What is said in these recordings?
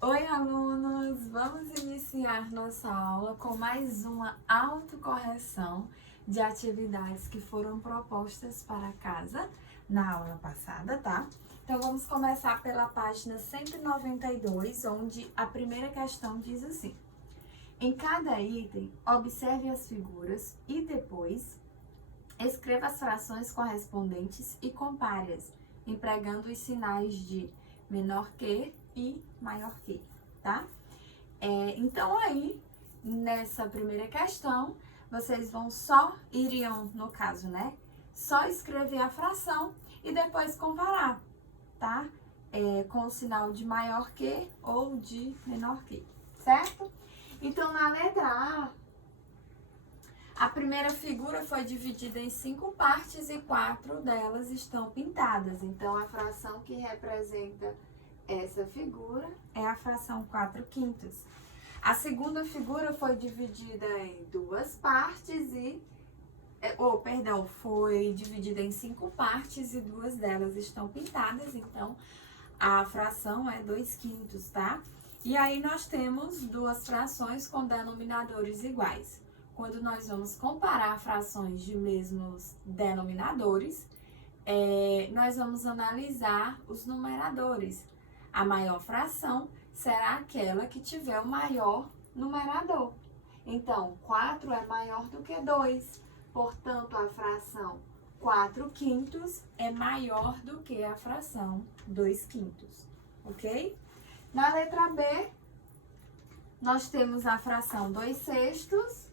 Oi, alunos! Vamos iniciar nossa aula com mais uma autocorreção de atividades que foram propostas para casa na aula passada, tá? Então, vamos começar pela página 192, onde a primeira questão diz assim: em cada item, observe as figuras e depois escreva as frações correspondentes e compare-as, empregando os sinais de menor que e maior que, tá? Então aí, nessa primeira questão, vocês iriam, no caso, né? Só escrever a fração e depois comparar, tá? Com o sinal de maior que ou de menor que, certo? Então, na letra a primeira figura foi dividida em 5 partes e 4 delas estão pintadas. Então, a fração que representa essa figura é a fração 4/5. A segunda figura foi dividida em 2 partes foi dividida em 5 partes e 2 delas estão pintadas. Então, a fração é 2/5, tá? E aí, nós temos duas frações com denominadores iguais. Quando nós vamos comparar frações de mesmos denominadores, nós vamos analisar os numeradores. A maior fração será aquela que tiver o maior numerador. Então, 4 é maior do que 2. Portanto, a fração 4/5 é maior do que a fração 2/5, ok? Na letra B, nós temos a fração 2/6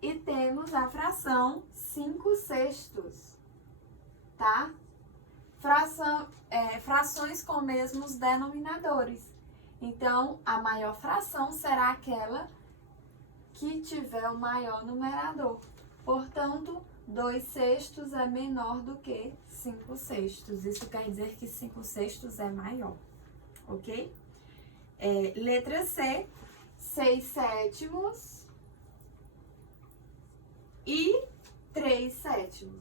e temos a fração 5/6, tá? Frações com mesmos denominadores. Então, a maior fração será aquela que tiver o maior numerador. Portanto, 2/6 é menor do que 5/6. Isso quer dizer que 5/6 é maior, ok? Letra C, 6/7 e 3/7.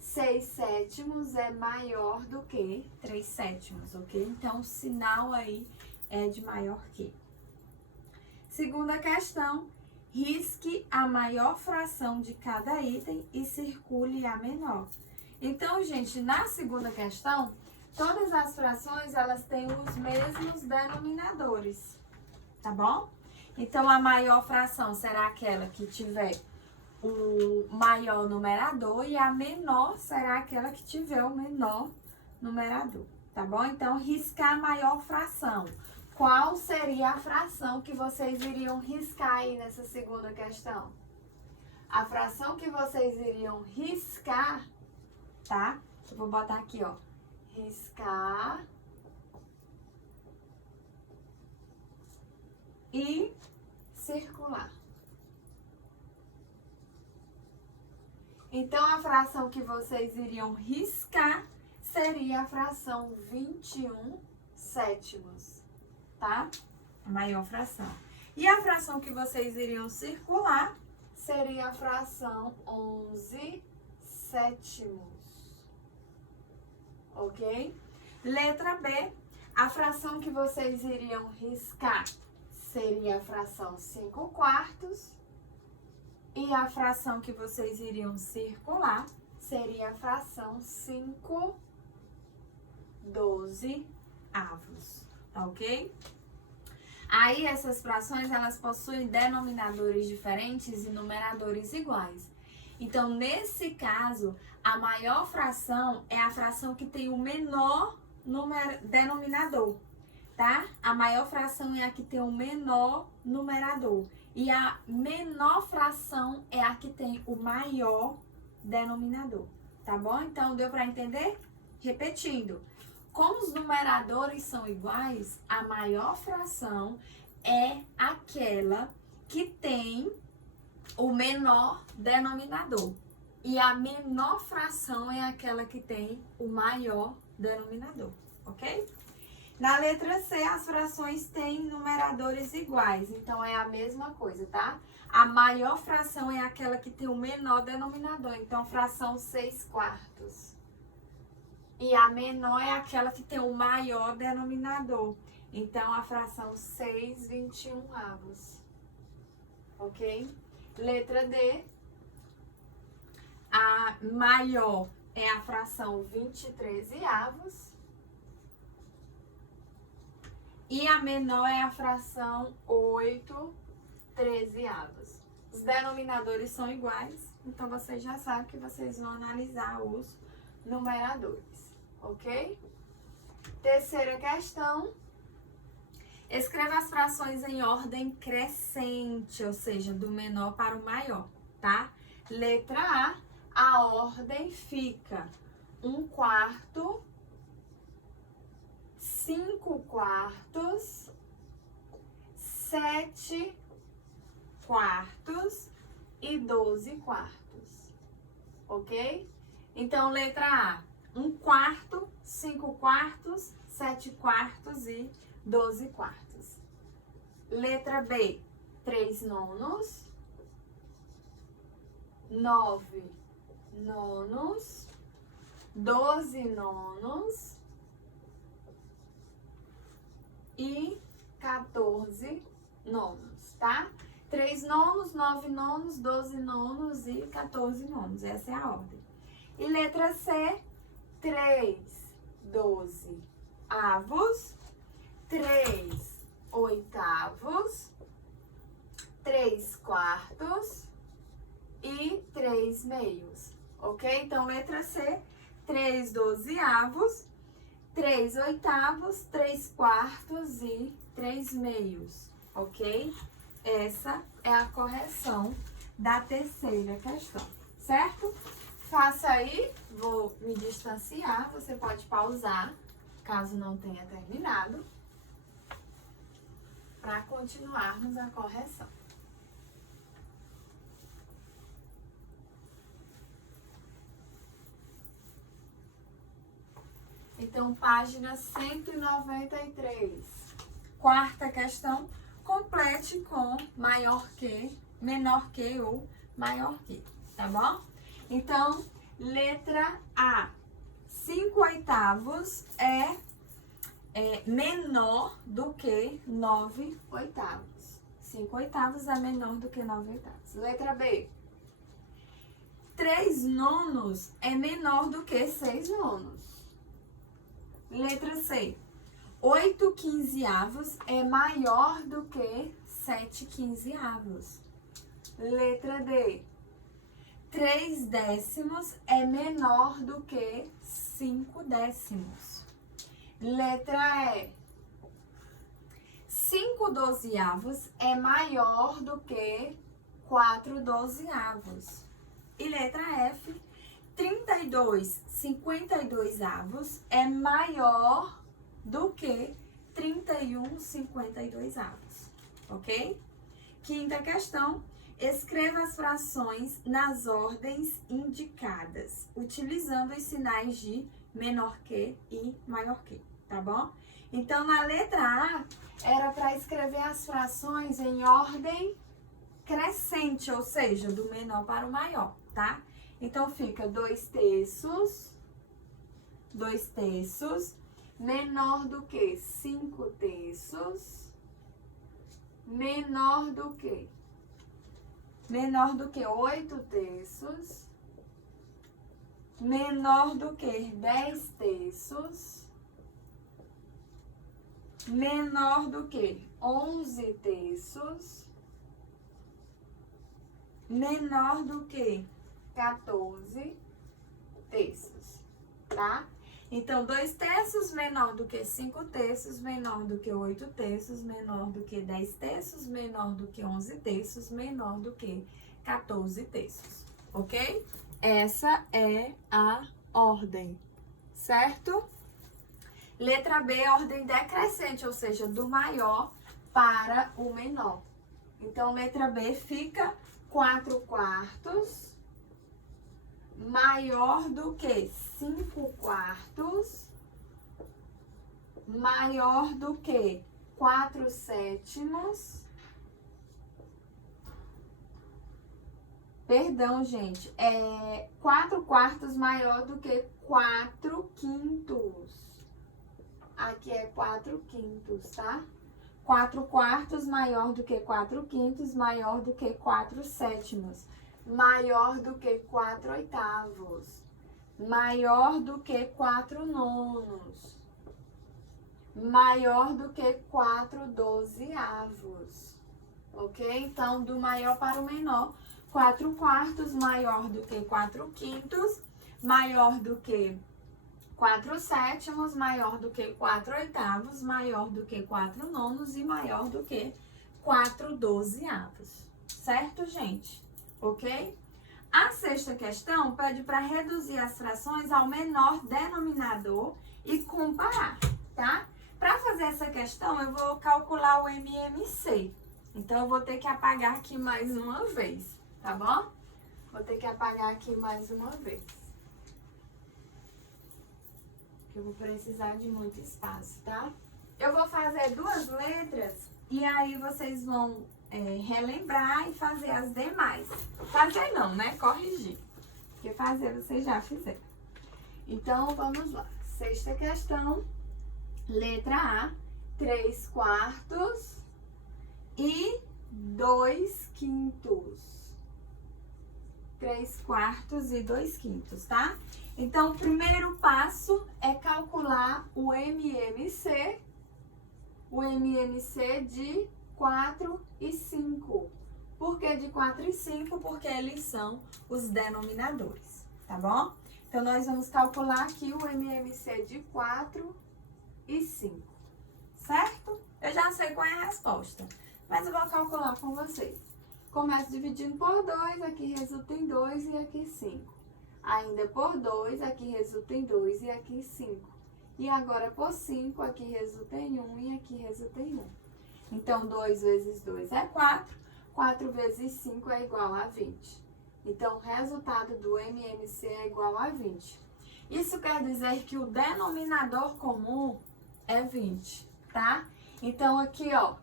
6/7 é maior do que 3/7, ok? Então, o sinal aí é de maior que. Segunda questão, risque a maior fração de cada item e circule a menor. Então, gente, na segunda questão, todas as frações, elas têm os mesmos denominadores, tá bom? Então, a maior fração será aquela que tiver o maior numerador e a menor será aquela que tiver o menor numerador, tá bom? Então, riscar a maior fração. Qual seria a fração que vocês iriam riscar aí nessa segunda questão? A fração que vocês iriam riscar, tá? Eu vou botar aqui, ó. Riscar e circular. Então, a fração que vocês iriam riscar seria a fração 21/7, tá? A maior fração. E a fração que vocês iriam circular seria a fração 11/7, ok? Letra B, a fração que vocês iriam riscar seria a fração 5/4. E a fração que vocês iriam circular seria a fração 5/12, tá ok? Aí, essas frações, elas possuem denominadores diferentes e numeradores iguais. Então, nesse caso, a maior fração é a fração que tem o menor denominador, tá? A maior fração é a que tem o menor numerador. E a menor fração é a que tem o maior denominador, tá bom? Então, deu para entender? Repetindo, como os numeradores são iguais, a maior fração é aquela que tem o menor denominador. E a menor fração é aquela que tem o maior denominador, ok? Na letra C, as frações têm numeradores iguais, então é a mesma coisa, tá? A maior fração é aquela que tem o menor denominador, então fração 6/4. E a menor é aquela que tem o maior denominador. Então, a fração 6/21. Ok? Letra D. A maior é a fração 23/. E a menor é a fração 8/13. Os denominadores são iguais, então vocês já sabem que vocês vão analisar os numeradores, ok? Terceira questão. Escreva as frações em ordem crescente, ou seja, do menor para o maior, tá? Letra A ordem fica 1/4, 5/4, 7/4 e 12/4, ok? Então, letra A, 1/4, 5/4, 7/4 e 12/4. Letra B, 3/9, 9/9, 12/9 e 14/9, tá? 3/9, 9/9, 12/9 e 14/9. Essa é a ordem. E letra C, 3/12, 3/8, 3/4 e 3/2, ok? Então, letra C, 3/12, 3/8, 3/4 e 3/2, ok? Essa é a correção da terceira questão, certo? Faça aí, vou me distanciar, você pode pausar, caso não tenha terminado, para continuarmos a correção. Então, página 193. Quarta questão, complete com maior que, menor que ou maior que, tá bom? Então, letra A, 5/8 é menor do que 9/8. 5/8 é menor do que 9/8. Letra B, 3/9 é menor do que 6/9. Letra C, 8/15 é maior do que 7/15. Letra D, 3/10 é menor do que 5/10. Letra E, 5/12 é maior do que 4/12. E letra F, 32/52 é maior do que 31/52, ok? Quinta questão, escreva as frações nas ordens indicadas, utilizando os sinais de menor que e maior que, tá bom? Então, na letra A, era para escrever as frações em ordem crescente, ou seja, do menor para o maior, tá? Então, fica 2/3, menor do que 5/3, menor do que 8/3, menor do que 10/3, menor do que 11/3, menor do que 14/3, tá? Então, 2/3 menor do que 5/3, menor do que 8/3, menor do que 10/3, menor do que 11/3, menor do que 14/3, ok? Essa é a ordem, certo? Letra B, ordem decrescente, ou seja, do maior para o menor. Então, letra B fica 4/4 maior do que 5/4, maior do que 4/7. Perdão, gente, 4/4 maior do que 4/5. aqui é 4/5, tá? 4/4 maior do que 4/5, maior do que 4/7, maior do que 4/8, maior do que 4/9, maior do que 4/12, ok? Então, do maior para o menor, 4/4 maior do que 4/5, maior do que 4/7, maior do que 4/8, maior do que 4/9 e maior do que 4/12, certo, gente? Ok? A sexta questão pede para reduzir as frações ao menor denominador e comparar, tá? Para fazer essa questão, eu vou calcular o MMC. Então, eu vou ter que apagar aqui mais uma vez, tá bom? Vou ter que apagar aqui mais uma vez. Eu vou precisar de muito espaço, tá? Eu vou fazer 2 letras e aí vocês vão relembrar e fazer as demais. Fazer não, né? Corrigir. Porque fazer vocês já fizeram. Então, vamos lá. Sexta questão. Letra A. 3/4 e 2/5. 3/4 e 2/5, tá? Então, o primeiro passo é calcular o MMC de 4 e 5. Por que de 4 e 5? Porque eles são os denominadores, tá bom? Então, nós vamos calcular aqui o MMC de 4 e 5, certo? Eu já sei qual é a resposta, mas eu vou calcular com vocês. Começo dividindo por 2, aqui resulta em 2 e aqui 5. Ainda por 2, aqui resulta em 2 e aqui 5. E agora por 5, aqui resulta em 1 e aqui resulta em 1. Então, 2 vezes 2 é 4. 4 vezes 5 é igual a 20. Então, o resultado do MMC é igual a 20. Isso quer dizer que o denominador comum é 20, tá? Então, aqui, ó,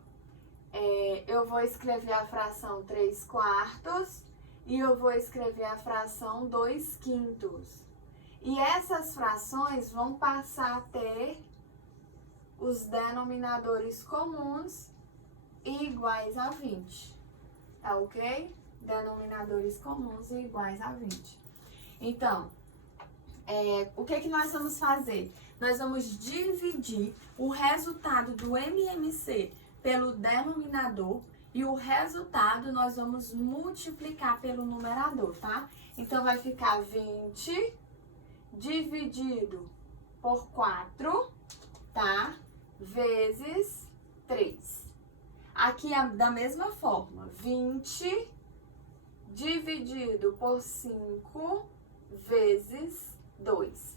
eu vou escrever a fração 3/4 e eu vou escrever a fração 2/5. E essas frações vão passar a ter os denominadores comuns e iguais a 20, tá ok? Denominadores comuns e iguais a 20. Então, o que nós vamos fazer? Nós vamos dividir o resultado do MMC pelo denominador e o resultado nós vamos multiplicar pelo numerador, tá? Então, vai ficar 20 dividido por 4, tá? Vezes 3. Aqui é da mesma forma, 20 dividido por 5 vezes 2.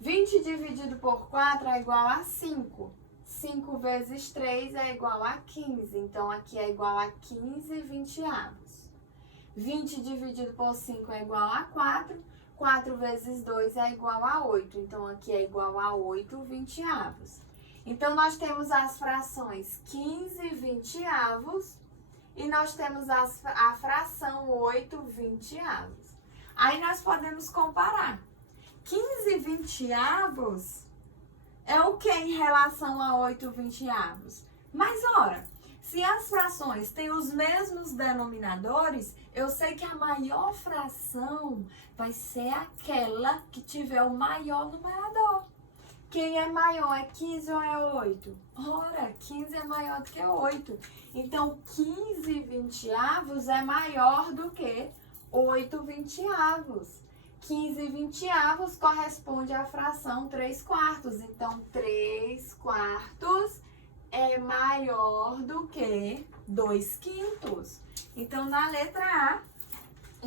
20 dividido por 4 é igual a 5. 5 vezes 3 é igual a 15. Então, aqui é igual a 15/20. 20 dividido por 5 é igual a 4. 4 vezes 2 é igual a 8. Então, aqui é igual a 8/20. Então, nós temos as frações 15/20 e nós temos a fração 8/20. Aí, nós podemos comparar. 15/20 é o que em relação a 8/20? Mas, ora, se as frações têm os mesmos denominadores, eu sei que a maior fração vai ser aquela que tiver o maior numerador. Quem é maior, é 15 ou é 8? Ora, 15 é maior do que 8. Então, 15/20 é maior do que 8/20. 15/20 corresponde à fração 3/4. Então, 3/4 é maior do que 2/5. Então, na letra A,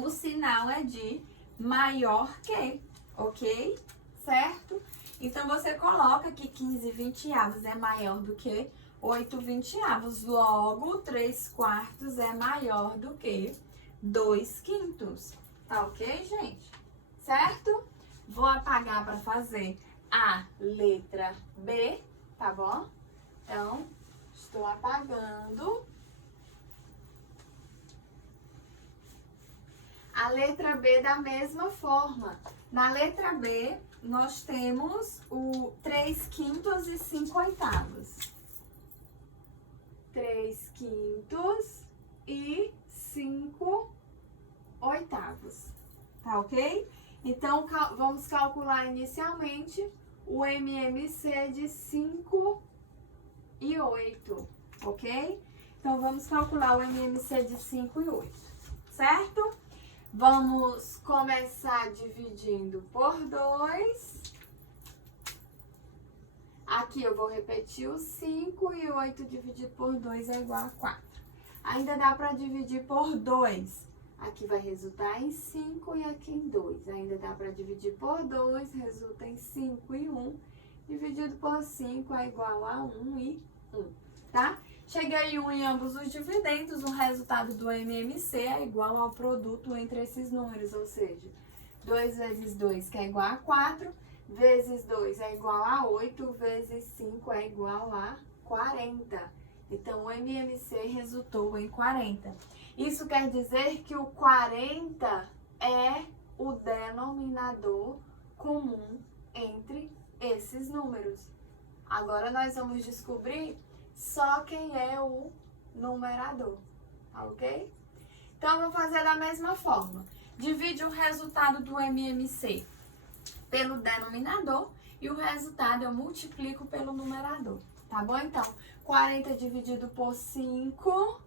o sinal é de maior que, ok? Certo? Então, você coloca que 15/20 é maior do que 8/20. Logo, 3/4 é maior do que 2/5. Tá ok, gente? Certo? Vou apagar para fazer a letra B, tá bom? Então, estou apagando. A letra B da mesma forma. Na letra B, nós temos o 3/5 e 5/8. 3/5 e 5/8. Tá ok? Então, vamos calcular inicialmente o MMC de 5 e 8, ok? Então, vamos calcular o MMC de 5 e 8, certo? Vamos começar dividindo por 2. Aqui eu vou repetir o 5 e 8 dividido por 2 é igual a 4. Ainda dá para dividir por 2. Aqui vai resultar em 5 e aqui em 2. Ainda dá para dividir por 2, resulta em 5 e 1. Dividido por 5 é igual a 1 e 1, tá? Cheguei 1 em ambos os dividendos, o resultado do MMC é igual ao produto entre esses números, ou seja, 2 vezes 2, que é igual a 4, vezes 2 é igual a 8, vezes 5 é igual a 40. Então, o MMC resultou em 40. Isso quer dizer que o 40 é o denominador comum entre esses números. Agora, nós vamos descobrir só quem é o numerador, tá ok? Então, eu vou fazer da mesma forma. Divide o resultado do MMC pelo denominador e o resultado eu multiplico pelo numerador, tá bom? Então, 40 dividido por 5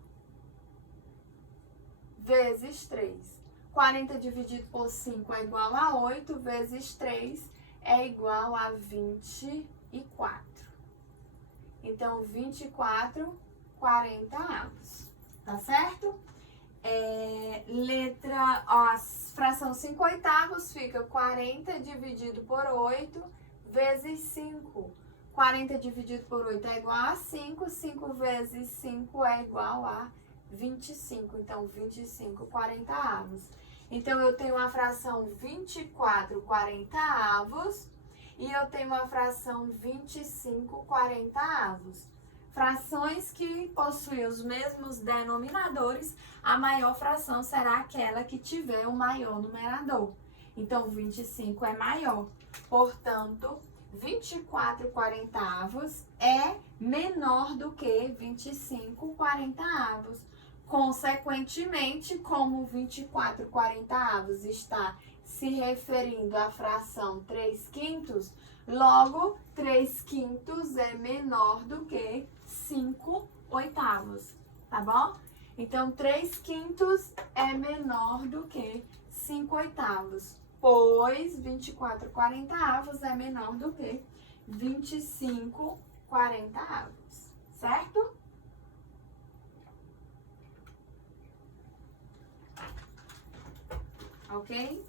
vezes 3. 40 dividido por 5 é igual a 8, vezes 3 é igual a 24. Então, 24 40avos, tá certo? A fração 5/8 fica 40 dividido por 8 vezes 5. 40 dividido por 8 é igual a 5, 5 vezes 5 é igual a 25. Então, 25 40avos. Então, eu tenho a fração 24 40avos e eu tenho a fração 25 40avos. Frações que possuem os mesmos denominadores, a maior fração será aquela que tiver o maior numerador. Então, 25 é maior. Portanto, 24 40avos é menor do que 25 40avos. Consequentemente, como 24 40avos está se referindo à fração 3/5, logo 3/5 é menor do que 5/8, tá bom? Então, 3/5 é menor do que 5/8, pois 24 40avos é menor do que 25 40avos, certo? Ok?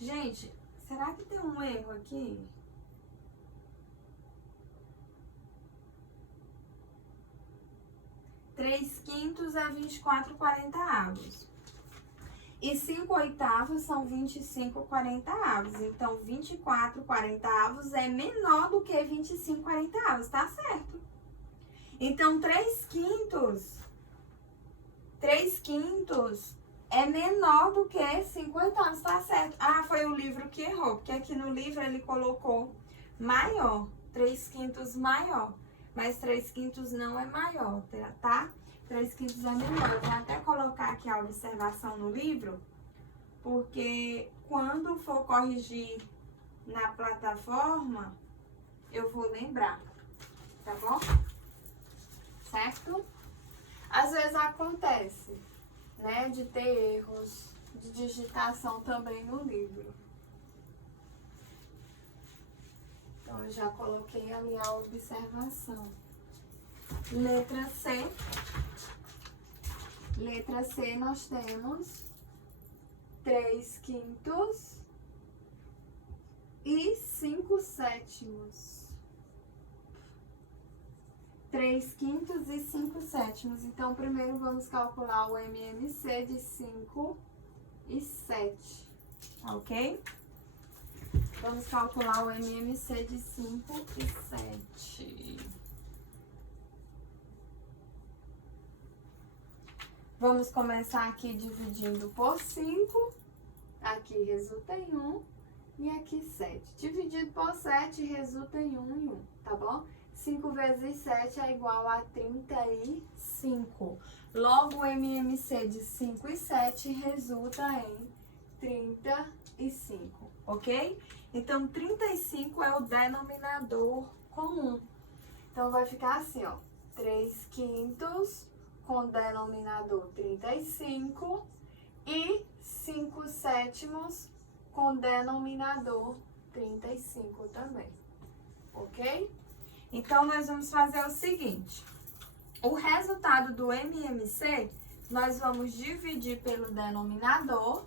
Gente, será que tem um erro aqui? Três quintos é 24 40avos. E 5/8 são 25 40avos. Então, 24 40avos é menor do que 25 40avos, tá certo? Então, 3/5 é menor do que 5/8, tá certo? Ah, foi o livro que errou, porque aqui no livro ele colocou maior, 3/5 maior. Mas 3/5 não é maior, tá? 3/5 é menor. Eu vou até colocar aqui a observação no livro, porque quando for corrigir na plataforma, eu vou lembrar, tá bom? Certo? Às vezes acontece, né, de ter erros de digitação também no livro. Então, eu já coloquei ali a observação. Letra C. Letra C, nós temos 3/5 e 5/7. 3 quintos e 5 sétimos. Então, primeiro vamos calcular o MMC de 5 e 7, ok? Vamos calcular o MMC de 5 e 7. Vamos começar aqui dividindo por 5. Aqui resulta em 1 e aqui 7. Dividido por 7 resulta em 1 e 1, tá bom? 5 vezes 7 é igual a 35. Logo, o MMC de 5 e 7 resulta em 35, ok? Então, 35 é o denominador comum. Então, vai ficar assim, ó. 3 quintos com denominador 35 e 5 sétimos com denominador 35 também, ok? Então, nós vamos fazer o seguinte. O resultado do MMC, nós vamos dividir pelo denominador.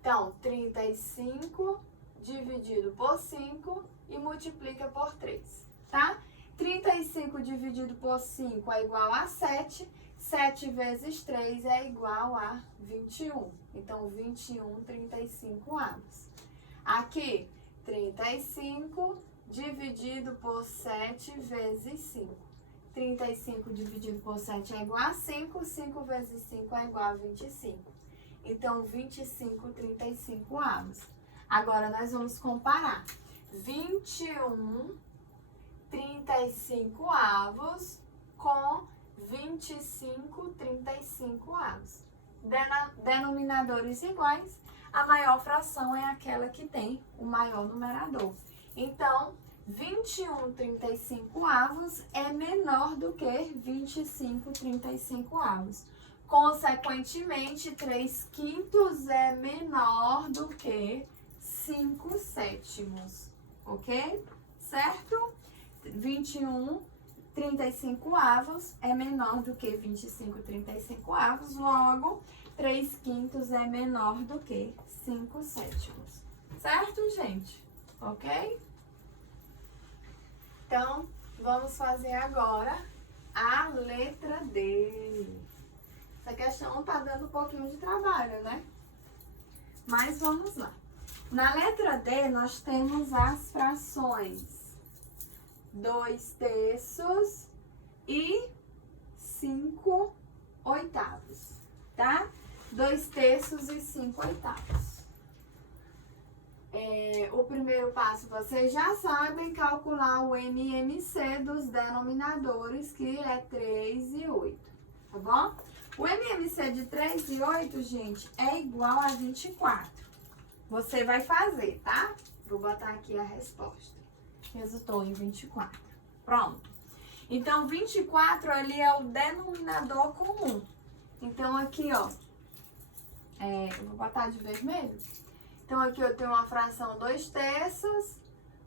Então, 35 dividido por 5 e multiplica por 3, tá? 35 dividido por 5 é igual a 7. 7 vezes 3 é igual a 21. Então, 21 35avos. Aqui, 35 dividido por 7 vezes 5. 35 dividido por 7 é igual a 5. 5 vezes 5 é igual a 25. Então, 25 35avos. Agora, nós vamos comparar. 21 35avos com 25 35avos. Denominadores iguais, a maior fração é aquela que tem o maior numerador. Então, 21 35avos é menor do que 25 35avos. Consequentemente, 3 quintos é menor do que 5 sétimos, ok? Certo? 21 35avos é menor do que 25 35avos, logo, 3 quintos é menor do que 5 sétimos. Certo, gente? Ok? Então, vamos fazer agora a letra D. Essa questão tá dando um pouquinho de trabalho, né? Mas vamos lá. Na letra D, nós temos as frações 2 terços e 5 oitavos, tá? 2 terços e 5 oitavos. O primeiro passo, vocês já sabem calcular o MMC dos denominadores, que é 3 e 8, tá bom? O MMC de 3 e 8, gente, é igual a 24. Você vai fazer, tá? Vou botar aqui a resposta. Resultou em 24. Pronto. Então, 24 ali é o denominador comum. Então, aqui, ó, eu vou botar de vermelho. Então, aqui eu tenho uma fração 2 terços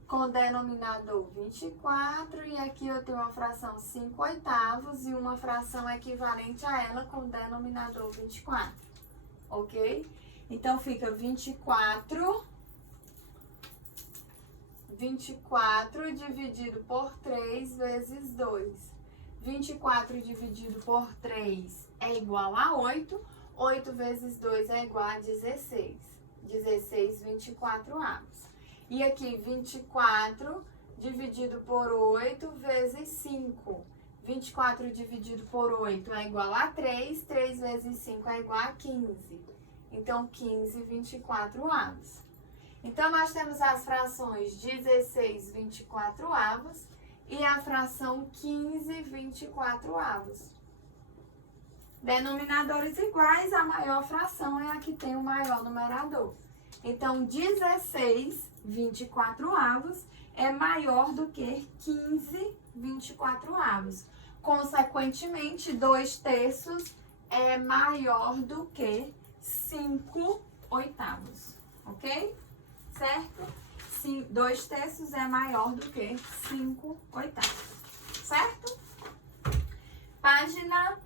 com denominador 24. E aqui eu tenho uma fração 5 oitavos e uma fração equivalente a ela com denominador 24. Ok? Então, fica 24 dividido por 3 vezes 2. 24 dividido por 3 é igual a 8. 8 vezes 2 é igual a 16. 16 24avos. E aqui, 24 dividido por 8 vezes 5. 24 dividido por 8 é igual a 3. 3 vezes 5 é igual a 15. Então, 15 24avos. Então, nós temos as frações 16 24avos e a fração 15 24avos. Denominadores iguais, a maior fração é a que tem o maior numerador. Então, 16 24avos é maior do que 15 24avos. Consequentemente, 2 terços é maior do que 5 oitavos, ok? Certo? 2 terços é maior do que 5 oitavos, certo? Página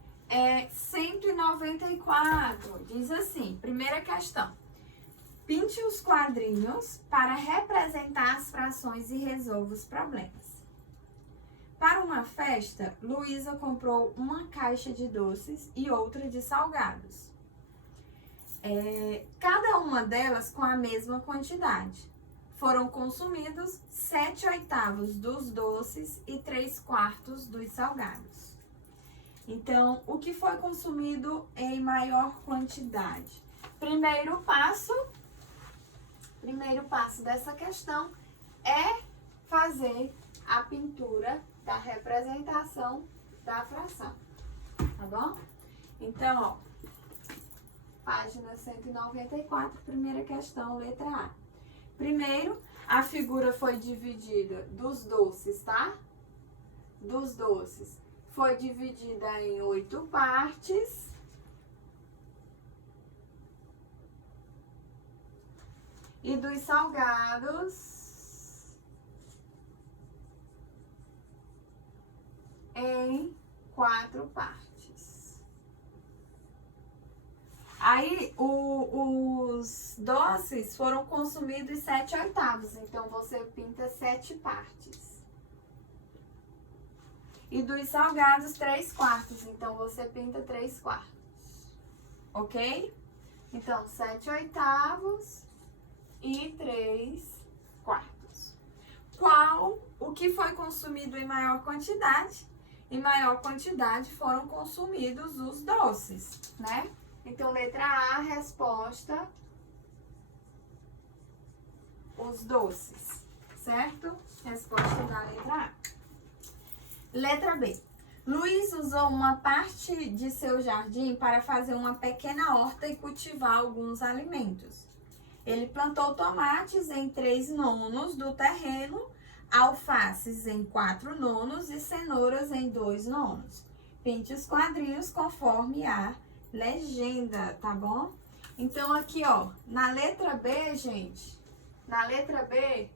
194, diz assim, primeira questão. Pinte os quadrinhos para representar as frações e resolva os problemas. Para uma festa, Luísa comprou uma caixa de doces e outra de salgados. Cada uma delas com a mesma quantidade. Foram consumidos 7/8 dos doces e 3/4 dos salgados. Então, o que foi consumido em maior quantidade? Primeiro passo dessa questão é fazer a pintura da representação da fração, tá bom? Então, ó, página 194, primeira questão, letra A. Primeiro, a figura foi dividida dos doces, tá? Dos doces. Foi dividida em 8 partes. E dos salgados em 4 partes. Aí, os doces foram consumidos 7/8, então você pinta 7 partes. E dos salgados, 3/4, então você pinta 3/4. Ok? Então, 7/8 e 3/4. O que foi consumido em maior quantidade? Em maior quantidade foram consumidos os doces, né? Então, letra A, resposta, os doces, certo? Resposta da letra A. Letra B. Luiz usou uma parte de seu jardim para fazer uma pequena horta e cultivar alguns alimentos. Ele plantou tomates em 3/9 do terreno, alfaces em 4/9 e cenouras em 2/9. Pinte os quadrinhos conforme a legenda, tá bom? Então, aqui, ó, na letra B, gente, na letra B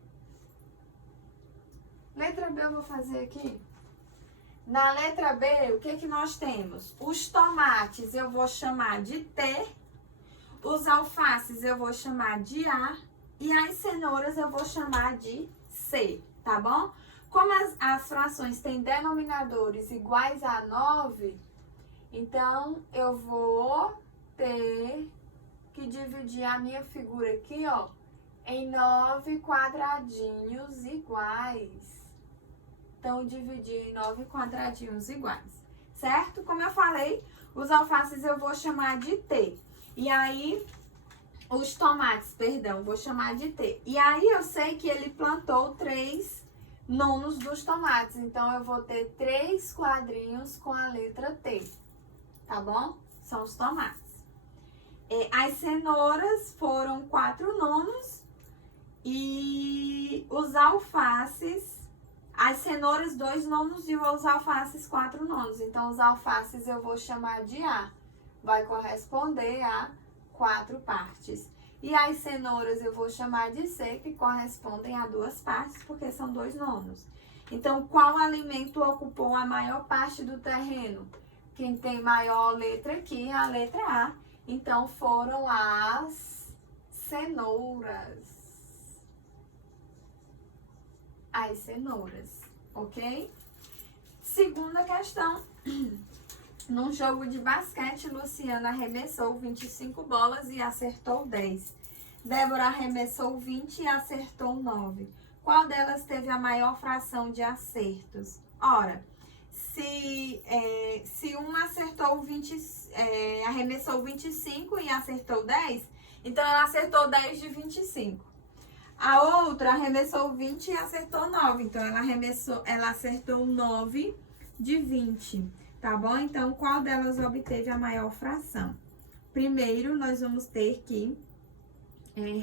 eu vou fazer aqui. Na letra B, o que que nós temos? Os tomates eu vou chamar de T, os alfaces eu vou chamar de A e as cenouras eu vou chamar de C, tá bom? Como as frações têm denominadores iguais a 9, então eu vou ter que dividir a minha figura aqui, ó, em 9 quadradinhos iguais. Então, dividir em 9 quadradinhos iguais, certo? Como eu falei, os alfaces eu vou chamar de T. E aí, os tomates, perdão, vou chamar de T. E aí, eu sei que ele plantou 3/9 dos tomates. Então, eu vou ter 3 quadrinhos com a letra T, tá bom? São os tomates. As cenouras foram 4/9 e os alfaces... As cenouras 2/9 e os alfaces 4/9. Então, os alfaces eu vou chamar de A. Vai corresponder a 4 partes. E as cenouras eu vou chamar de C, que correspondem a 2 partes, porque são 2/9. Então, qual alimento ocupou a maior parte do terreno? Quem tem maior letra aqui é a letra A. Então, foram as cenouras. As cenouras, ok? Segunda questão. Num jogo de basquete, Luciana arremessou 25 bolas e acertou 10. Débora arremessou 20 e acertou 9. Qual delas teve a maior fração de acertos? Ora, se uma acertou 20, arremessou 25 e acertou 10, então ela acertou 10 de 25. A outra arremessou 20 e acertou 9. Então, ela acertou 9 de 20, tá bom? Então, qual delas obteve a maior fração? Primeiro, nós vamos ter que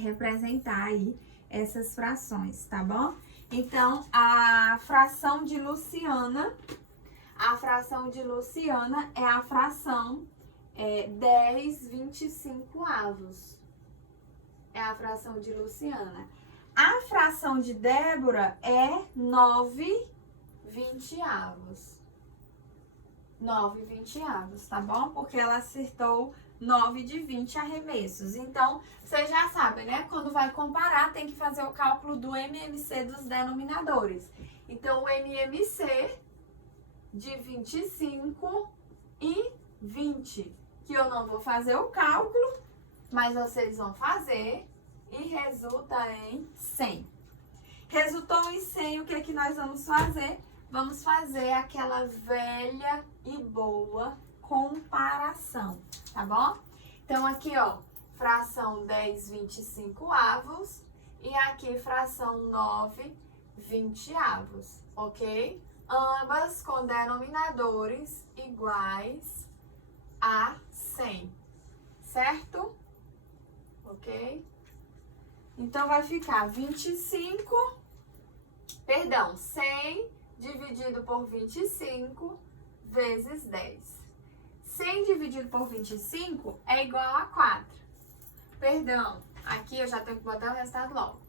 representar aí essas frações, tá bom? Então, a fração de Luciana é a fração 10/25. É a fração de Luciana. A fração de Débora é 9/20. 9/20, tá bom? Porque ela acertou 9 de 20 arremessos. Então, vocês já sabem, né? Quando vai comparar, tem que fazer o cálculo do MMC dos denominadores. Então, o MMC de 25 e 20. Que eu não vou fazer o cálculo, mas vocês vão fazer e resulta em 100. Resultou em 100, o que é que nós vamos fazer? Vamos fazer aquela velha e boa comparação, tá bom? Então, aqui, ó, fração 10/25, e aqui fração 9/20, ok? Ambas com denominadores iguais a 100, certo? Ok? Então, vai ficar 100 dividido por 25 vezes 10. 100 dividido por 25 é igual a 4. Perdão, aqui eu já tenho que botar o resultado logo.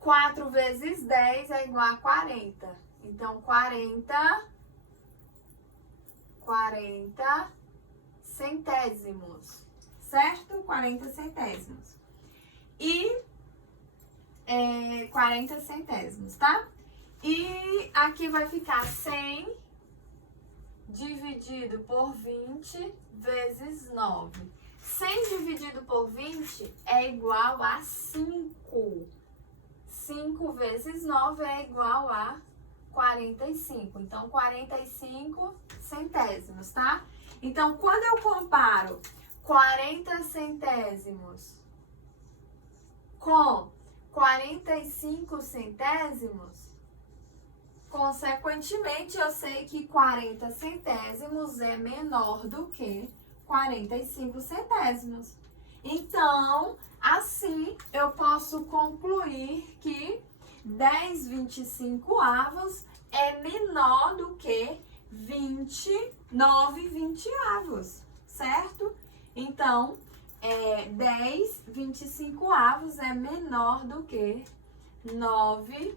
4 vezes 10 é igual a 40. Então, 40 centésimos, certo? 40 centésimos. E 40 centésimos, tá? E aqui vai ficar 100 dividido por 20 vezes 9. 100 dividido por 20 é igual a 5. 5 vezes 9 é igual a 45. Então, 45 centésimos, tá? Então, quando eu comparo 40 centésimos com 45 centésimos, consequentemente, eu sei que 40 centésimos é menor do que 45 centésimos. Então, assim, eu posso concluir que 10/25 é menor do que 29/20, certo? Então, 10/25 é menor do que 9/20.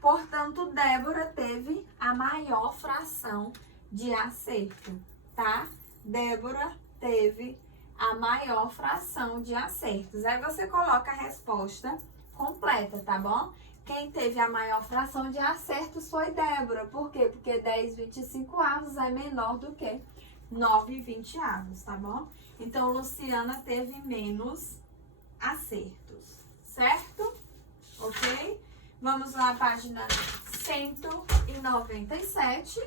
Portanto, Débora teve a maior fração de acerto, tá? Débora teve a maior fração de acertos. Aí você coloca a resposta completa, tá bom? Quem teve a maior fração de acertos foi Débora. Por quê? Porque 10/25 é menor do que 9/20, tá bom? Então, Luciana teve menos acertos, certo? Ok? Vamos lá, página 197.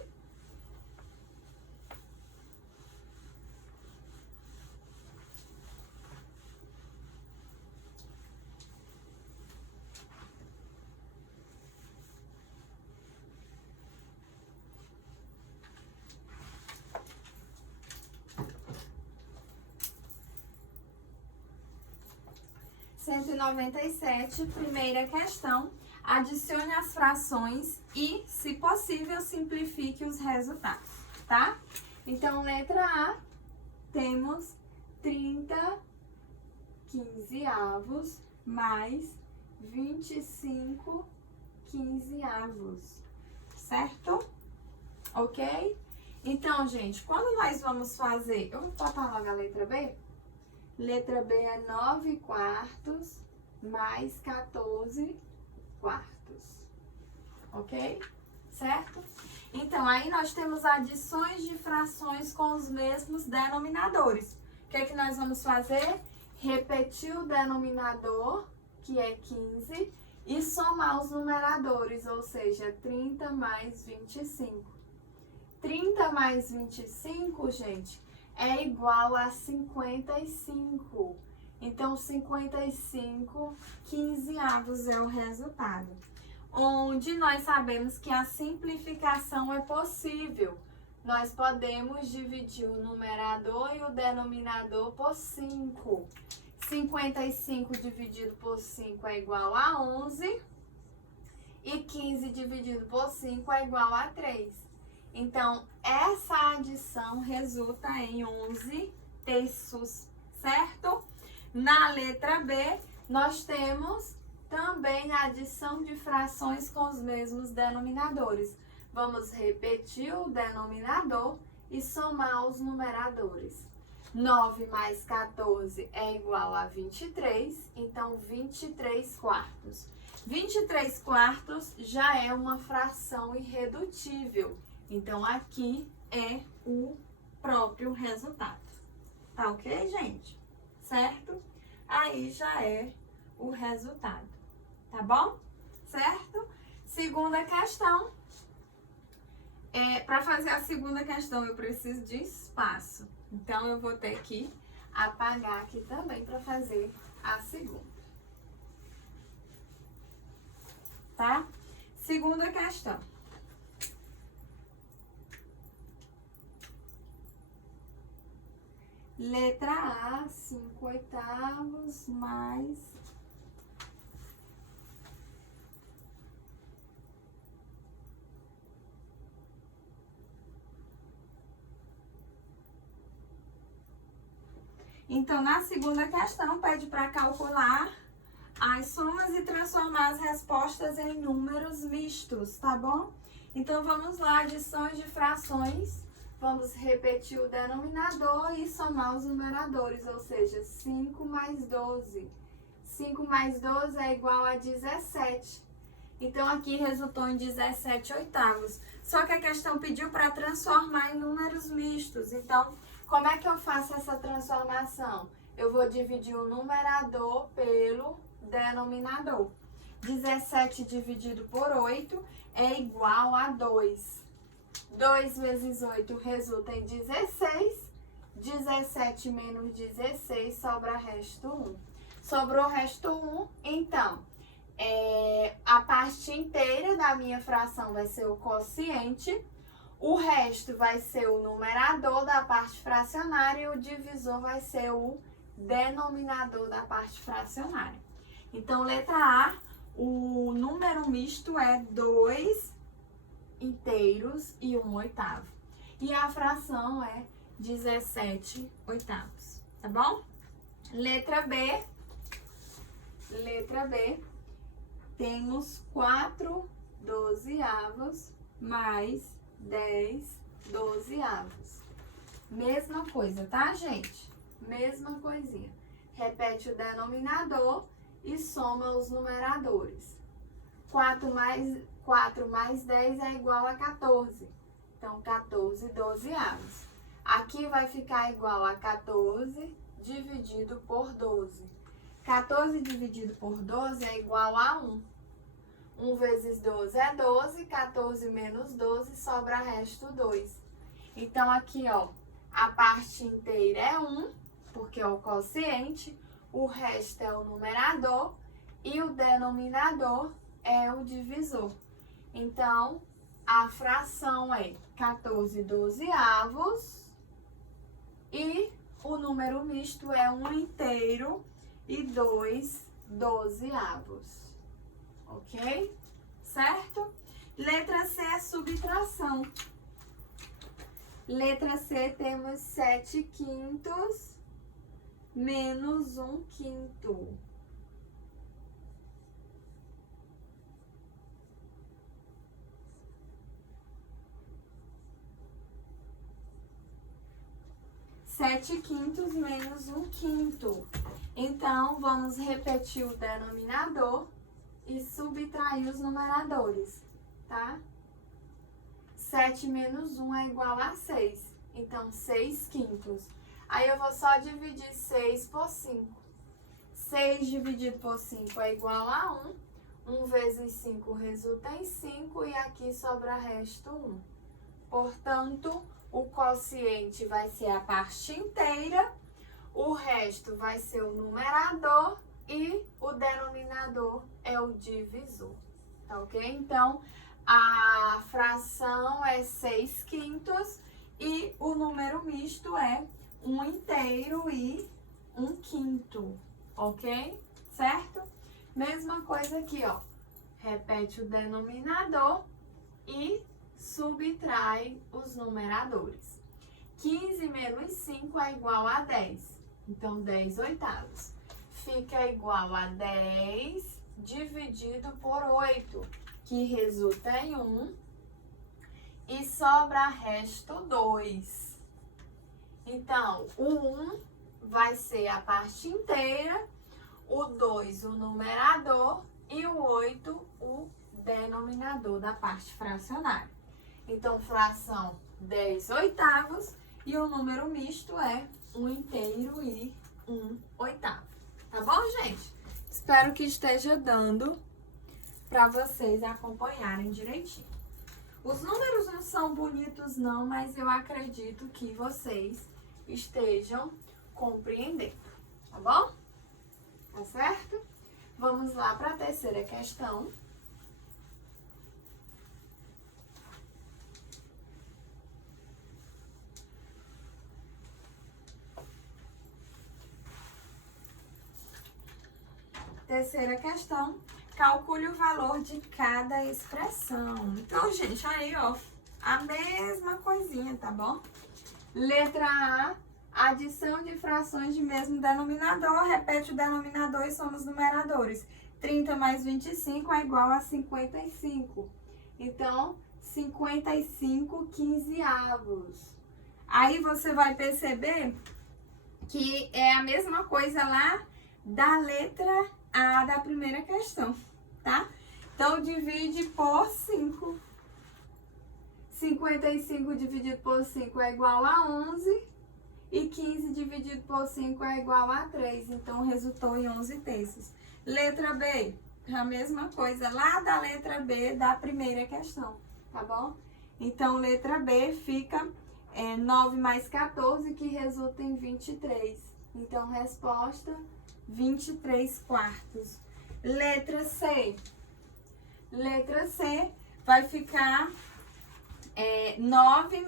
Primeira questão. Adicione as frações e, se possível, simplifique os resultados, tá? Então, letra A, temos 30/15 mais 25/15, certo? Ok? Então, gente, quando nós vamos fazer... Eu vou botar logo a letra B. Letra B é 9/4 mais 14/4, ok? Certo? Então, aí nós temos adições de frações com os mesmos denominadores. O que é que nós vamos fazer? Repetir o denominador, que é 15, e somar os numeradores, ou seja, 30 mais 25. 30 mais 25, gente, é igual a 55. Então, 55/15 é o resultado. Onde nós sabemos que a simplificação é possível. Nós podemos dividir o numerador e o denominador por 5. 55 dividido por 5 é igual a 11. E 15 dividido por 5 é igual a 3. Então, essa adição resulta em 11 terços, certo? Na letra B, nós temos também a adição de frações com os mesmos denominadores. Vamos repetir o denominador e somar os numeradores. 9 mais 14 é igual a 23, então 23/4. 23 quartos já é uma fração irredutível. Então, aqui é o próprio resultado. Tá ok, gente? Certo? Aí já é o resultado. Tá bom? Certo? Segunda questão. Para fazer a segunda questão, eu preciso de espaço. Então, eu vou ter que apagar aqui também para fazer a segunda. Tá? Segunda questão. Letra A, 5/8 mais... Então, na segunda questão, pede para calcular as somas e transformar as respostas em números mistos, tá bom? Então, vamos lá, adições de frações. Vamos repetir o denominador e somar os numeradores, ou seja, 5 mais 12. 5 mais 12 é igual a 17. Então, aqui resultou em 17/8. Só que a questão pediu para transformar em números mistos. Então, como é que eu faço essa transformação? Eu vou dividir o numerador pelo denominador. 17 dividido por 8 é igual a 2. 2 vezes 8 resulta em 16. 17 menos 16 sobra resto 1. Sobrou resto 1, então, a parte inteira da minha fração vai ser o quociente. O resto vai ser o numerador da parte fracionária e o divisor vai ser o denominador da parte fracionária. Então, letra A, o número misto é 2 inteiros e 1/8. E a fração é 17/8, tá bom? Letra B. Letra B, temos 4/12 mais 10/12. Mesma coisa, tá, gente? Mesma coisinha. Repete o denominador e soma os numeradores. 4 mais 10 é igual a 14. Então, 14/12. Aqui vai ficar igual a 14 dividido por 12. 14 dividido por 12 é igual a 1. 1 vezes 12 é 12, 14 menos 12 sobra resto 2. Então, aqui, ó, a parte inteira é 1, porque é o quociente, o resto é o numerador e o denominador é o divisor. Então, a fração é 14/12 e o número misto é 1 inteiro e 2/12. Ok? Certo? Letra C é subtração. Letra C temos 7/5 menos 1/5. Sete quintos menos 1/5. Então, vamos repetir o denominador e subtrair os numeradores, tá? 7 menos 1 é igual a 6. Então, 6/5. Aí, eu vou só dividir 6 por 5. 6 dividido por 5 é igual a 1. 1 vezes 5 resulta em 5 e aqui sobra resto 1. Portanto, o quociente vai ser a parte inteira, o resto vai ser o numerador e o denominador é o divisor, tá ok? Então, a fração é 6/5 e o número misto é 1 inteiro e 1/5, ok? Certo? Mesma coisa aqui, ó. Repete o denominador e subtrai os numeradores. 15 menos 5 é igual a 10. Então, 10/8. Fica igual a 10 dividido por 8, que resulta em 1. E sobra resto 2. Então, o 1 vai ser a parte inteira, o 2 o numerador e o 8 o denominador da parte fracionária. Então, fração 10 oitavos e o número misto é 1 inteiro e 1 oitavo. Tá bom, gente? Espero que esteja dando para vocês acompanharem direitinho. Os números não são bonitos não, mas eu acredito que vocês estejam compreendendo, tá bom? Tá certo? Vamos lá para a terceira questão. Terceira questão, calcule o valor de cada expressão. Então, gente, aí, ó, a mesma coisinha, tá bom? Letra A, adição de frações de mesmo denominador, repete o denominador e soma os numeradores. 30 mais 25 é igual a 55. Então, 55 quinzeavos. Aí você vai perceber que é a mesma coisa lá da letra A da primeira questão, tá? Então, divide por 5. 55 dividido por 5 é igual a 11. E 15 dividido por 5 é igual a 3. Então, resultou em 11 terços. Letra B, a mesma coisa lá da letra B da primeira questão, tá bom? Então, letra B fica 9 mais 14, que resulta em 23. Então, resposta, 23 quartos. Letra C. Letra C vai ficar 9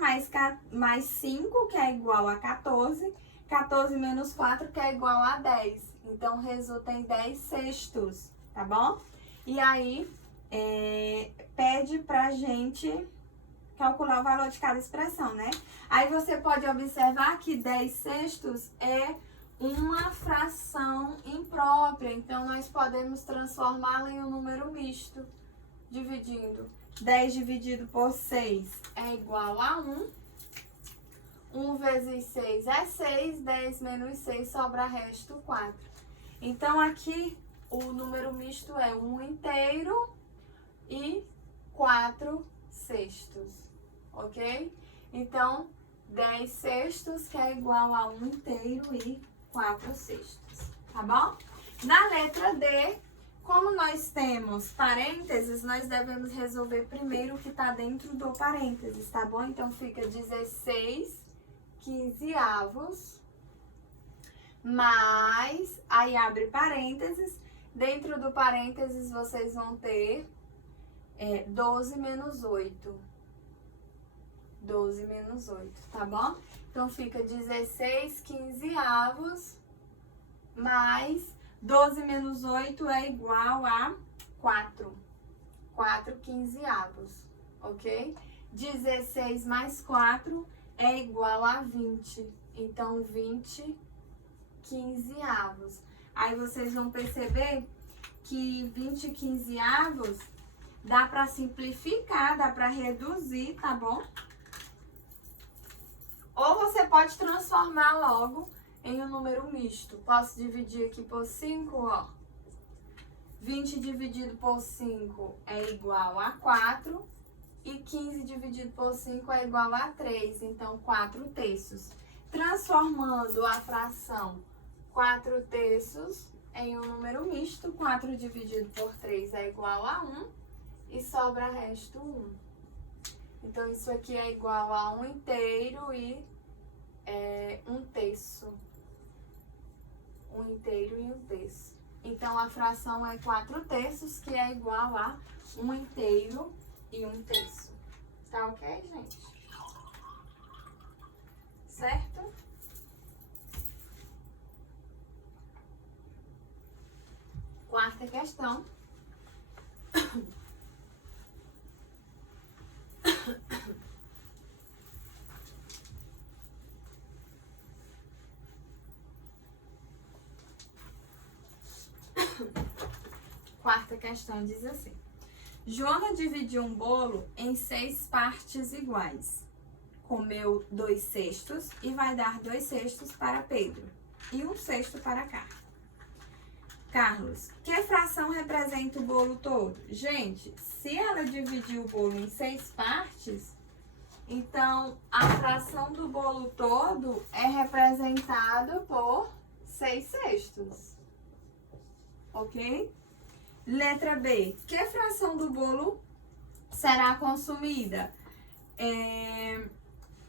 mais 5, que é igual a 14. 14 menos 4, que é igual a 10. Então, resulta em 10 sextos, tá bom? E aí, pede pra gente calcular o valor de cada expressão, né? Aí, você pode observar que 10 sextos é uma fração imprópria. Então, nós podemos transformá-la em um número misto, dividindo. 10 dividido por 6 é igual a 1. 1 vezes 6 é 6. 10 menos 6 sobra resto 4. Então, aqui o número misto é 1 inteiro e 4 sextos, ok? Então, 10 sextos que é igual a 1 inteiro e 4 sextos, tá bom? Na letra D, como nós temos parênteses, nós devemos resolver primeiro o que está dentro do parênteses, tá bom? Então, fica 16 quinzeavos mais, aí abre parênteses, dentro do parênteses vocês vão ter 12 menos 8. 12 menos 8, tá bom? Então, fica 16 quinzeavos mais 12 menos 8 é igual a 4. 4 quinzeavos, ok? 16 mais 4 é igual a 20. Então, 20 quinzeavos. Aí, vocês vão perceber que 20 quinzeavos dá para simplificar, dá para reduzir, tá bom? Ou você pode transformar logo em um número misto. Posso dividir aqui por 5, ó. 20 dividido por 5 é igual a 4. E 15 dividido por 5 é igual a 3. Então, 4 terços. Transformando a fração 4 terços em um número misto, 4 dividido por 3 é igual a 1. E sobra resto 1. Então, isso aqui é igual a 1 inteiro e 1 terço. 1 inteiro e 1 terço. Então, a fração é 4 terços, que é igual a 1 inteiro e 1 terço. Tá ok, gente? Certo? Quarta questão. Quarta questão diz assim: Joana dividiu um bolo em 6 partes iguais. Comeu 2 cestos e vai dar 2 cestos para Pedro e 1 cesto para Carla. Carlos, que fração representa o bolo todo? Gente, se ela dividir o bolo em 6 partes, então a fração do bolo todo é representado por 6/6. Ok? Letra B. Que fração do bolo será consumida?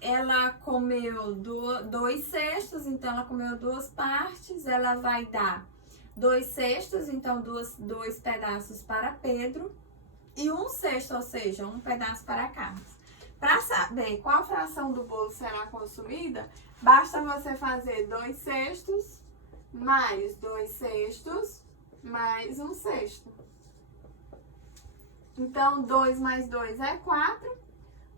Ela comeu 2/6, então ela comeu 2 partes, ela vai dar 2/6, então 2 pedaços para Pedro e 1/6, ou seja, 1 pedaço para Carlos. Para saber qual fração do bolo será consumida, basta você fazer 2/6 mais 2/6 mais 1/6. Então, 2 mais 2 é 4.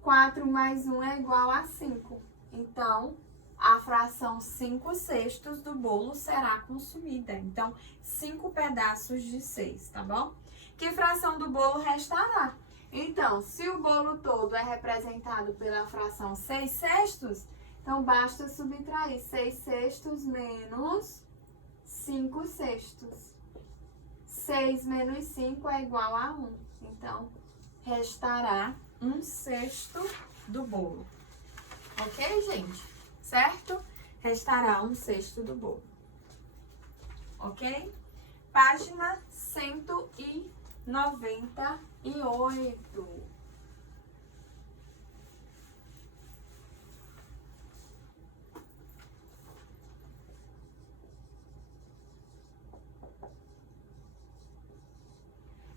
4 mais 1 é igual a 5. Então, a fração 5/6 do bolo será consumida. Então, 5 pedaços de 6, tá bom? Que fração do bolo restará? Então, se o bolo todo é representado pela fração 6/6, então basta subtrair 6/6 menos 5/6. 6 menos 5 é igual a 1. Então, restará 1/6 do bolo. Ok, gente? Certo? Restará 1/6 do bolo. Ok? Página 198.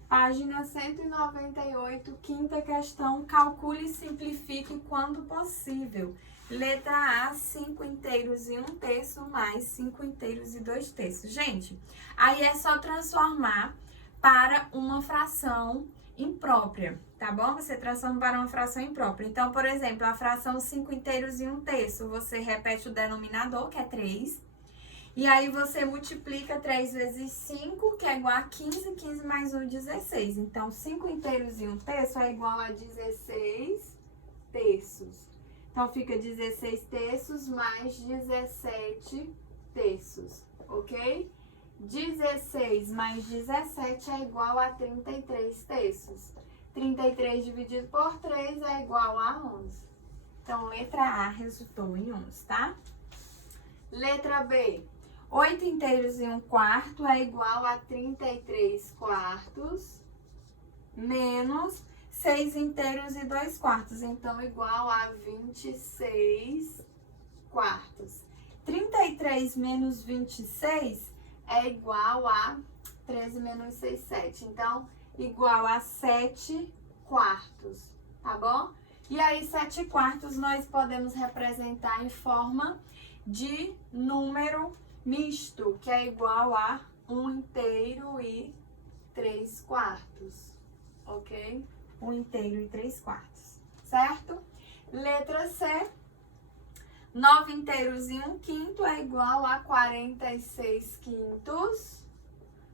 Página 198, quinta questão, calcule e simplifique quando possível. Letra A, 5 inteiros e 1/3 mais 5 inteiros e 2/3. Gente, aí é só transformar para uma fração imprópria, tá bom? Você transforma para uma fração imprópria. Então, por exemplo, a fração 5 inteiros e 1/3, você repete o denominador, que é 3. E aí, você multiplica 3 vezes 5, que é igual a 15. 15 mais 1, 16. Então, 5 inteiros e 1/3 é igual a 16 terços. Então, fica 16 terços mais 17 terços, ok? 16 mais 17 é igual a 33 terços. 33 dividido por 3 é igual a 11. Então, letra A resultou em 11, tá? Letra B. 8 inteiros e 1/4 é igual a 33 quartos, menos 6 inteiros e 2/4, então igual a 26 quartos. 33 menos 26 é igual a 13 menos 6, 7. Então, igual a 7 quartos, tá bom? E aí, 7 quartos nós podemos representar em forma de número misto, que é igual a 1 inteiro e 3/4, ok? 1 inteiro e 3/4, certo? Letra C, 9 inteiros e 1/5 é igual a 46 quintos.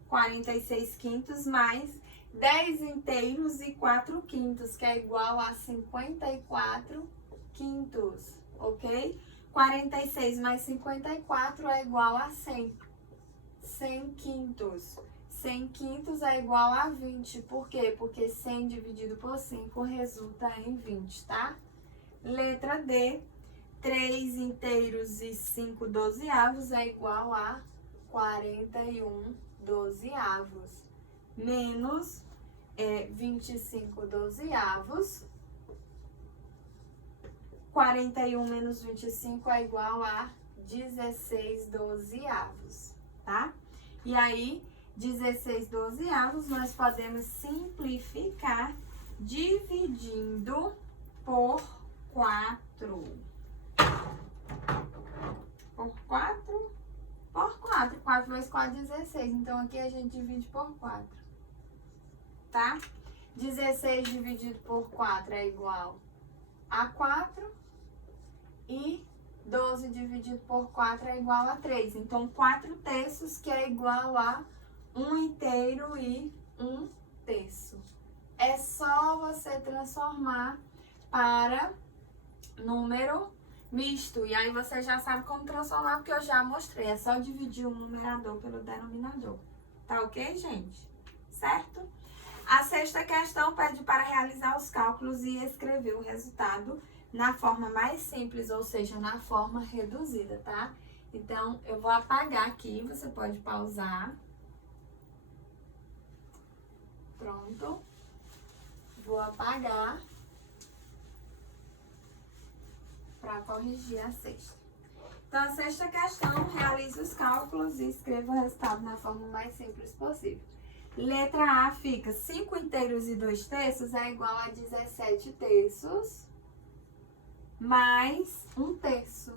46 quintos mais 10 inteiros e 4/5, que é igual a 54 quintos, ok? 46 mais 54 é igual a 100. 100 quintos. 100 quintos é igual a 20. Por quê? Porque 100 dividido por 5 resulta em 20, tá? Letra D. 3 inteiros e 5 dozeavos é igual a 41 dozeavos. Menos 25 dozeavos. 41 menos 25 é igual a 16 dozeavos, tá? E aí, 16 dozeavos nós podemos simplificar dividindo por 4. Por 4? Por 4. 4 vezes 4, 16. Então, aqui a gente divide por 4, tá? 16 dividido por 4 é igual a 4. E 12 dividido por 4 é igual a 3. Então, 4 terços, que é igual a 1 inteiro e 1/3. É só você transformar para número misto. E aí, você já sabe como transformar, porque eu já mostrei. É só dividir o numerador pelo denominador. Tá ok, gente? Certo? A sexta questão pede para realizar os cálculos e escrever o resultado na forma mais simples, ou seja, na forma reduzida, tá? Então, eu vou apagar aqui, você pode pausar. Pronto. Vou apagar para corrigir a sexta. Então, a sexta questão, realize os cálculos e escreva o resultado na forma mais simples possível. Letra A fica 5 inteiros e 2 terços é igual a 17 terços mais 1 terço.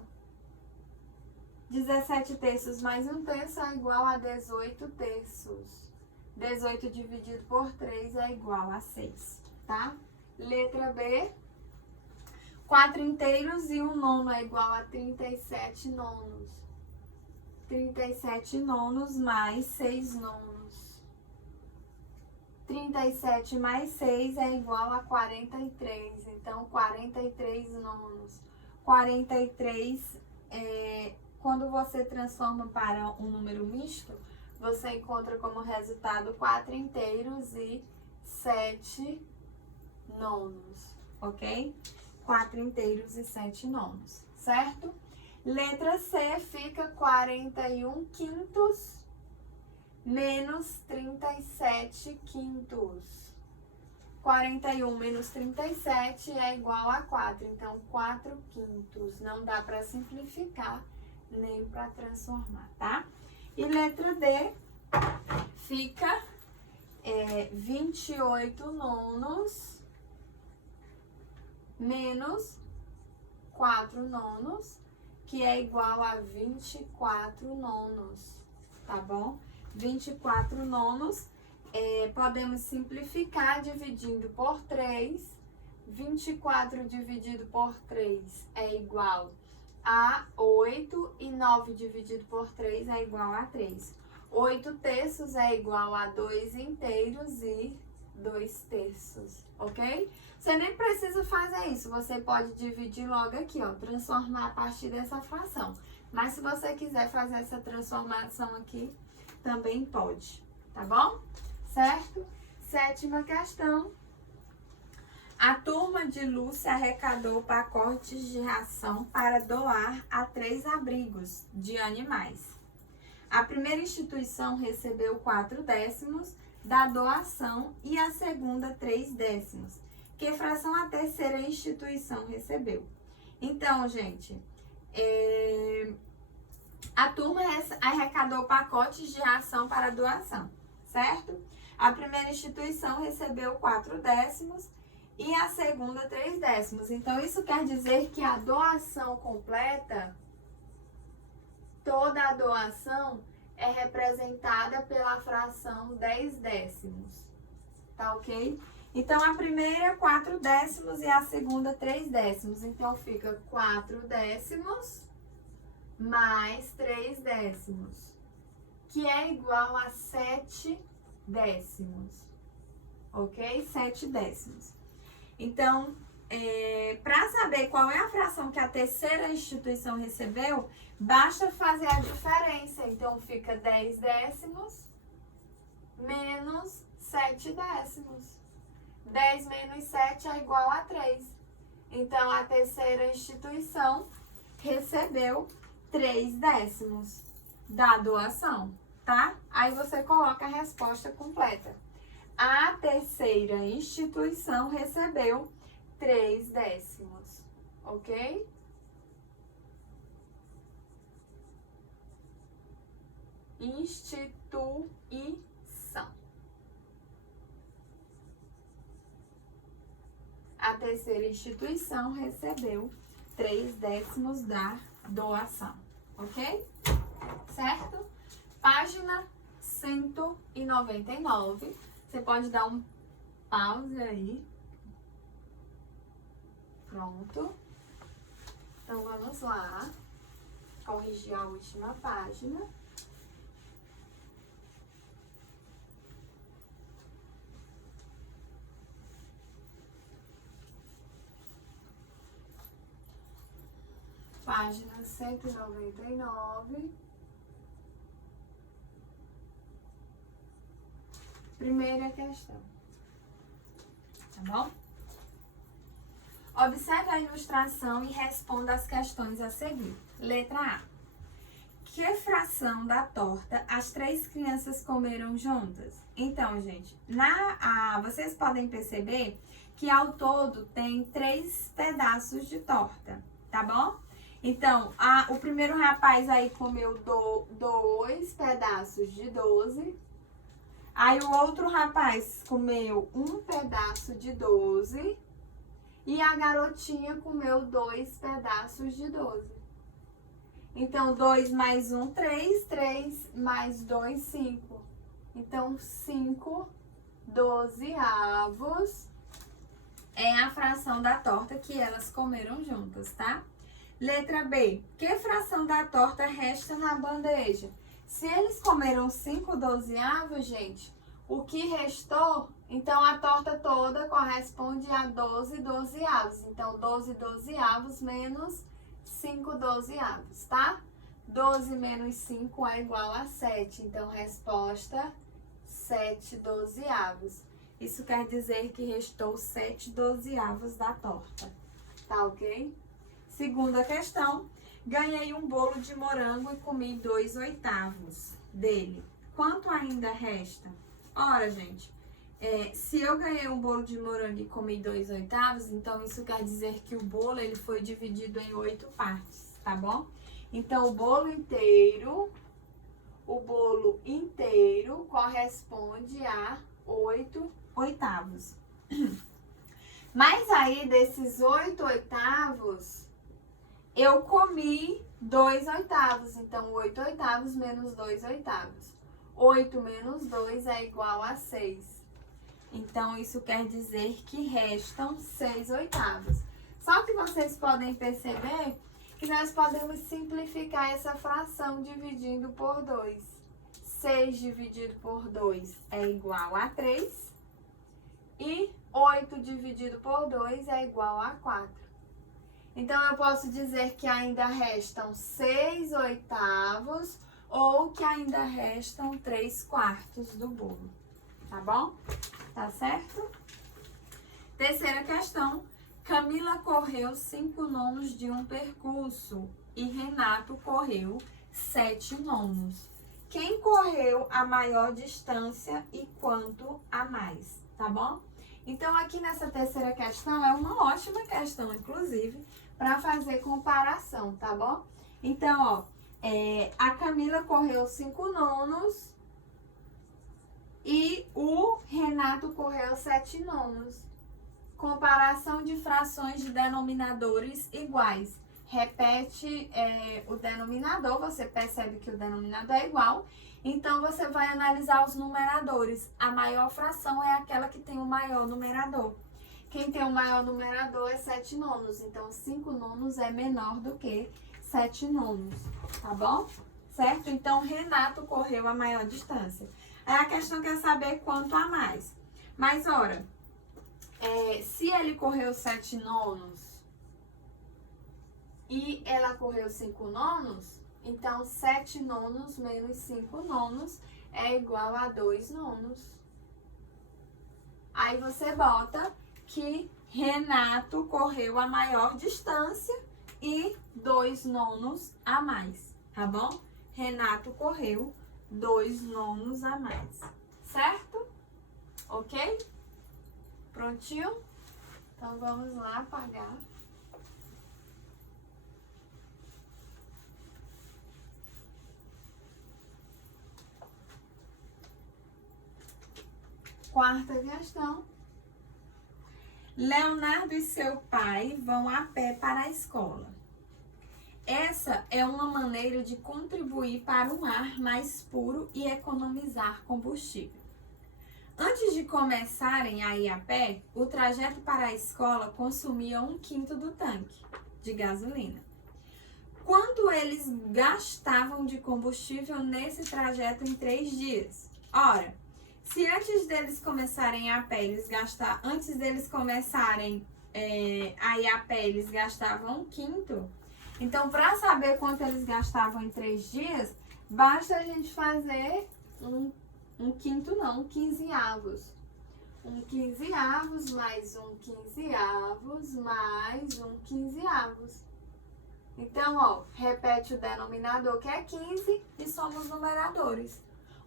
17 terços mais 1 terço é igual a 18 terços. 18 dividido por 3 é igual a 6, tá? Letra B, 4 inteiros e 1 nono é igual a 37 nonos. 37 nonos mais 6 nonos. 37 mais 6 é igual a 43. Então, 43 nonos. 43, quando você transforma para um número misto, você encontra como resultado 4 inteiros e 7 nonos, ok? 4 inteiros e 7 nonos, certo? Letra C fica 41 quintos menos 37 quintos. 41 menos 37 é igual a 4, então 4 quintos. Não dá para simplificar nem para transformar, tá? E letra D fica 28 nonos menos 4 nonos, que é igual a 24 nonos, tá bom? 24 nonos, podemos simplificar dividindo por 3. 24 dividido por 3 é igual a 8 e 9 dividido por 3 é igual a 3. 8 terços é igual a 2 inteiros e 2 terços, ok? Você nem precisa fazer isso, você pode dividir logo aqui, ó, transformar a partir dessa fração. Mas se você quiser fazer essa transformação aqui, também pode, tá bom? Certo? Sétima questão. A turma de Lúcia arrecadou pacotes de ração para doar a 3 abrigos de animais. A primeira instituição recebeu 4 décimos da doação e a segunda 3 décimos. Que fração a terceira instituição recebeu? Então, gente, a turma arrecadou pacotes de ração para doação, certo? A primeira instituição recebeu 4 décimos e a segunda 3 décimos. Então, isso quer dizer que a doação completa, toda a doação é representada pela fração 10 décimos, tá ok? Então, a primeira 4 décimos e a segunda 3 décimos. Então, fica 4 décimos mais 3 décimos, que é igual a 7 décimos, ok? 7 décimos. Então, para saber qual é a fração que a terceira instituição recebeu, basta fazer a diferença. Então, fica 10 décimos menos 7 décimos. 10 menos 7 é igual a 3. Então, a terceira instituição recebeu 3 décimos da doação, tá? Aí você coloca a resposta completa. A terceira instituição recebeu 3 décimos, ok? Instituição. A terceira instituição recebeu 3 décimos da doação, ok? Certo? Página 199. Você pode dar um pause aí. Pronto. Então, vamos lá. Corrigir a última página. Página 199. Primeira questão. Tá bom? Observe a ilustração e responda as questões a seguir. Letra A. Que fração da torta as 3 crianças comeram juntas? Então, gente, vocês podem perceber que ao todo tem 3 pedaços de torta, tá bom? Então, o primeiro rapaz aí comeu 2 pedaços de 12. Aí o outro rapaz comeu 1 pedaço de 12. E a garotinha comeu 2 pedaços de 12. Então, 2 mais 1, 3. 3 mais 2, 5. Então, 5 dozeavos é a fração da torta que elas comeram juntas, tá? Letra B. Que fração da torta resta na bandeja? Se eles comeram 5 dozeavos, gente, o que restou, então a torta toda corresponde a 12 dozeavos. Então, 12 dozeavos menos 5 dozeavos, tá? 12 menos 5 é igual a 7. Então, resposta, 7 dozeavos. Isso quer dizer que restou 7 dozeavos da torta. Tá ok? Segunda questão. Ganhei um bolo de morango e comi 2/8 dele. Quanto ainda resta? Ora, gente, se eu ganhei um bolo de morango e comi 2/8, então isso quer dizer que o bolo ele foi dividido em 8 partes, tá bom? Então, o bolo inteiro corresponde a 8/8. Mas aí, desses 8/8, eu comi 2/8. Então, 8/8 menos 2/8. 8 menos 2 é igual a 6. Então, isso quer dizer que restam 6/8. Só que vocês podem perceber que nós podemos simplificar essa fração dividindo por 2. 6 dividido por 2 é igual a 3. E 8 dividido por 2 é igual a 4. Então, eu posso dizer que ainda restam 6/8 ou que ainda restam 3/4 do bolo, tá bom? Tá certo? Terceira questão. Camila correu 5/9 de um percurso e Renato correu 7/9. Quem correu a maior distância e quanto a mais, tá bom? Então, aqui nessa terceira questão, é uma ótima questão, inclusive, para fazer comparação, tá bom? Então, ó, a Camila correu 5/9 e o Renato correu 7/9. Comparação de frações de denominadores iguais. Repete o denominador, você percebe que o denominador é igual. Então, você vai analisar os numeradores. A maior fração é aquela que tem o maior numerador. Quem tem o maior numerador é 7/9. Então, 5/9 é menor do que 7/9, tá bom? Certo? Então, Renato correu a maior distância. Aí a questão quer saber quanto a mais. Mas, ora, se ele correu 7/9 e ela correu 5/9, então 7/9 menos 5/9 é igual a 2/9. Aí você bota que Renato correu a maior distância e 2/9 a mais, tá bom? Renato correu 2/9 a mais, certo? Ok? Prontinho? Então, vamos lá apagar. Quarta questão. Leonardo e seu pai vão a pé para a escola. Essa é uma maneira de contribuir para um ar mais puro e economizar combustível. Antes de começarem a ir a pé, o trajeto para a escola consumia 1/5 do tanque de gasolina. Quanto eles gastavam de combustível nesse trajeto em 3 dias? Ora, se antes deles começarem a pé, antes deles começarem a ir a pé, eles gastavam 1/5. Então, para saber quanto eles gastavam em 3 dias, basta a gente fazer Um quinto não, 15avos. Um 15avos mais um 15avos mais um 15avos. Então, ó, repete o denominador, que é 15, e somos numeradores.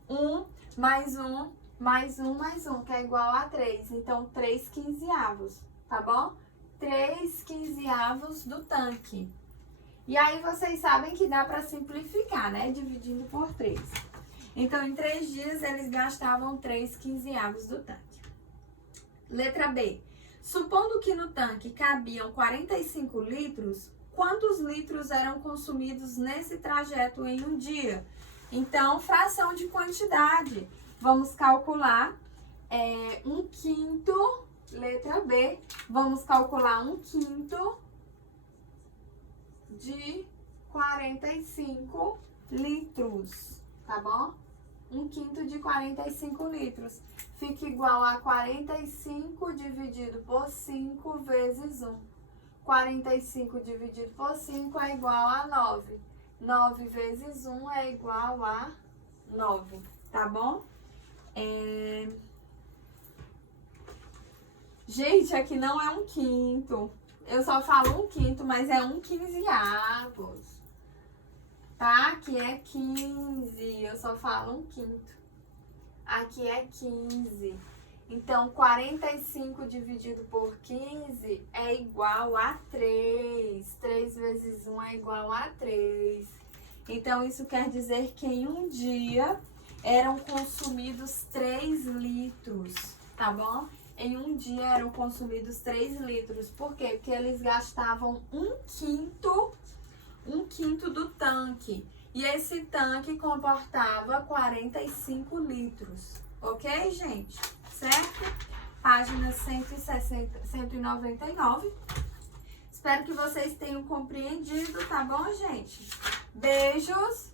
1 mais 1 mais 1 mais 1, que é igual a 3. Então, 3 15avos, tá bom? 3 15avos do tanque. E aí, vocês sabem que dá para simplificar, né? Dividindo por 3. Então, em 3 dias, eles gastavam 3 15avos do tanque. Letra B. Supondo que no tanque cabiam 45 litros, quantos litros eram consumidos nesse trajeto em um dia? Então, fração de quantidade. Vamos calcular um quinto, letra B, vamos calcular um quinto de 45 litros, tá bom? Um quinto de 45 litros. Fica igual a 45 dividido por 5 vezes 1. 45 dividido por 5 é igual a 9. 9 vezes 1 é igual a 9, tá bom? Gente, aqui não é um quinto. Eu só falo um quinto, mas é um quinzeavos. Tá? Aqui é 15. Eu só falo um quinto. Aqui é 15. Então, 45 dividido por 15 é igual a 3. 3 vezes 1 é igual a 3. Então, isso quer dizer que em um dia eram consumidos 3 litros, tá bom? Em um dia eram consumidos 3 litros. Por quê? Porque eles gastavam um quinto do tanque. E esse tanque comportava 45 litros. Ok, gente? Certo? Página 199. Espero que vocês tenham compreendido, tá bom, gente? Beijos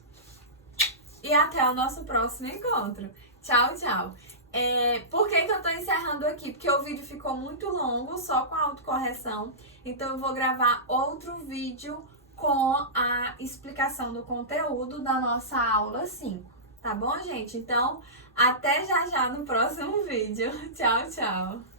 e até o nosso próximo encontro. Tchau, tchau. Por que eu tô encerrando aqui? Porque o vídeo ficou muito longo, só com a autocorreção. Então, eu vou gravar outro vídeo com a explicação do conteúdo da nossa aula 5. Tá bom, gente? Então, até já já no próximo vídeo. Tchau, tchau.